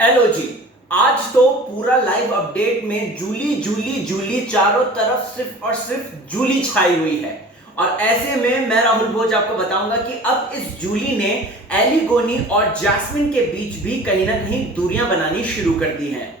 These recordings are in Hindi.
हेलो जी। आज तो पूरा लाइव अपडेट में जूली जूली जूली चारों तरफ सिर्फ और सिर्फ जूली छाई हुई है। और ऐसे में मैं राहुल भोज आपको बताऊंगा कि अब इस जूली ने एली गोनी और जैस्मिन के बीच भी कहीं ना कहीं दूरियां बनानी शुरू कर दी हैं।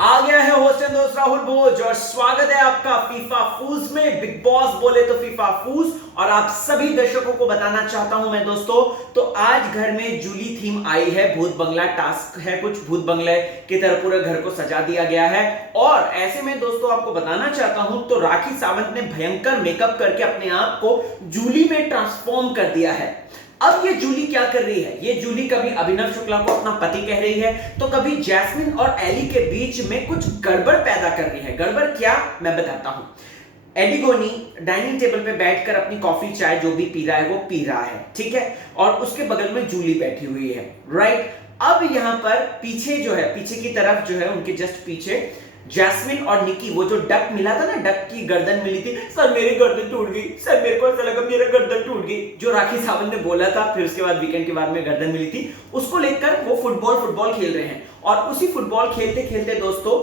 आ गया है होस्ट एंड दोस्त राहुल भोज और स्वागत है आपका फीफा फूज में। बिग बॉस बोले तो फीफा फूज। और आप सभी दर्शकों को बताना चाहता हूं मैं दोस्तों, तो आज घर में जूली थीम आई है। भूत बंगला टास्क है, कुछ भूत बंगले की तरह पूरे घर को सजा दिया गया है। और ऐसे में दोस्तों आपको बताना चाहता हूं, तो राखी सावंत ने भयंकर मेकअप करके अपने आप को जूली में ट्रांसफॉर्म कर दिया है। अब ये जूली क्या कर रही है? ये जूली कभी अभिनव शुक्ला को अपना पति कह रही है, तो कभी जैस्मिन और एली के बीच में कुछ गड़बड़ पैदा कर रही है। गड़बड़ क्या, मैं बताता हूं। एली गोनी डाइनिंग टेबल पे बैठकर अपनी कॉफी चाय जो भी पी रहा है वो पी रहा है, ठीक है। और उसके बगल में जूली बैठी हुई है, राइट। अब यहां पर पीछे जो है, पीछे की तरफ जो है, उनके जस्ट पीछे जैस्मिन और निकी, वो जो डक मिला था ना, डक की गर्दन मिली थी। सर मेरी गर्दन टूट गई, सर मेरे को ऐसा लगा मेरा गर्दन टूट गई, जो राखी सावंत ने बोला था। फिर उसके बाद वीकेंड के बाद में गर्दन मिली थी, उसको लेकर वो फुटबॉल खेल रहे हैं। और उसी फुटबॉल खेलते खेलते दोस्तों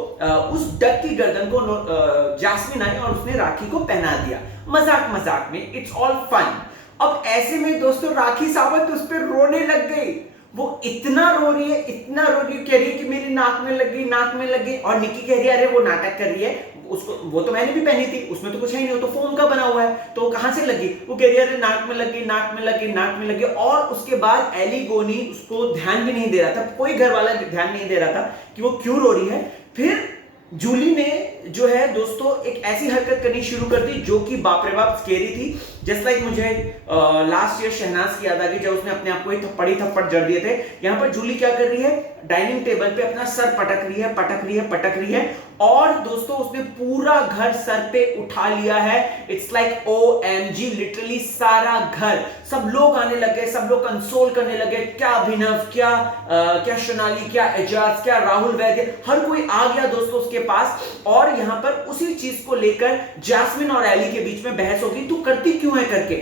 उस डक की गर्दन को जैस्मिन आई और उसने राखी को पहना दिया, मजाक मजाक में। It's all fun. अब ऐसे में दोस्तों राखी सावंत उस पर रोने लग गई। वो इतना रो रही है, इतना रो रही है, कह रही है कि मेरी नाक में लग गई, नाक में लग गई। और निक्की कह रही है अरे वो नाटक कर रही है, उसको वो तो मैंने भी पहनी थी, उसमें तो कुछ है ही नहीं, वो तो फोम का बना हुआ है, तो कहां से लगी? वो कह रही है अरे नाक में लग गई, नाक में लग गई, नाक में लग गई। और उसके बाद एली गोनी उसको ध्यान भी नहीं दे रहा था, कोई घर वाला ध्यान नहीं दे रहा था कि वो क्यों रो रही है। फिर जूली ने जो है दोस्तों एक ऐसी हरकत करनी शुरू कर दी जो कि बाप रे बाप स्केरी थी। जस्ट लाइक मुझे लास्ट ईयर शहनाज की याद आ गई, जब उसने अपने आप को थप्पड़ जड़ दिए थे। यहां पर जूली क्या कर रही है? डाइनिंग टेबल पे अपना सर पटक रही है, पटक रही है, पटक रही है। और दोस्तों उसने पूरा घर सर पे उठा लिया है। इट्स लाइक OMG, लिटरली सारा घर, सब लोग आने लगे, सब लोग कंसोल करने लगे। क्या अभिनव, क्या सोनाली, क्या एजाज, क्या राहुल वैद्य, हर कोई आ गया दोस्तों उसके पास। और यहां पर उसी चीज को लेकर जैस्मिन और एली के बीच में बहस होगी, तू करती क्यों है करके।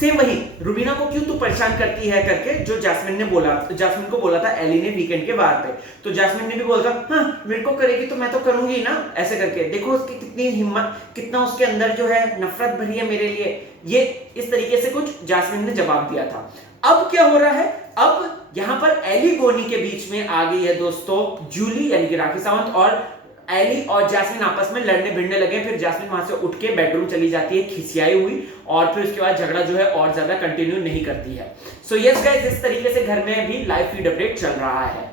सेम वही, रुबीना को क्यों तू परेशान करती है करके, जो जैस्मिन को बोला था एली ने वीकेंड के बार पे। तो जैस्मिन ने भी बोला था हाँ मेरे को करेगी तो मैं तो करूंगी ना, ऐसे करके। देखो उसकी कितनी हिम्मत, कितना उसके अंदर जो है नफरत भरी है मेरे लिए। ये इस तरीके से कुछ जैस्मिन ने जवाब दिया था। अब क्या हो रहा है? अब यहां पर एली गोनी के बीच में आ गई है दोस्तों जूली, यानी कि राखी सावंत। और एली और जैस्मिन आपस में लड़ने भिड़ने लगे। फिर जैस्मिन वहां से उठ के बेडरूम चली जाती है खिसियाई हुई, और फिर उसके बाद झगड़ा जो है और ज्यादा कंटिन्यू नहीं करती है। सो यस गाइस, इस तरीके से घर में भी लाइव फीड अपडेट चल रहा है।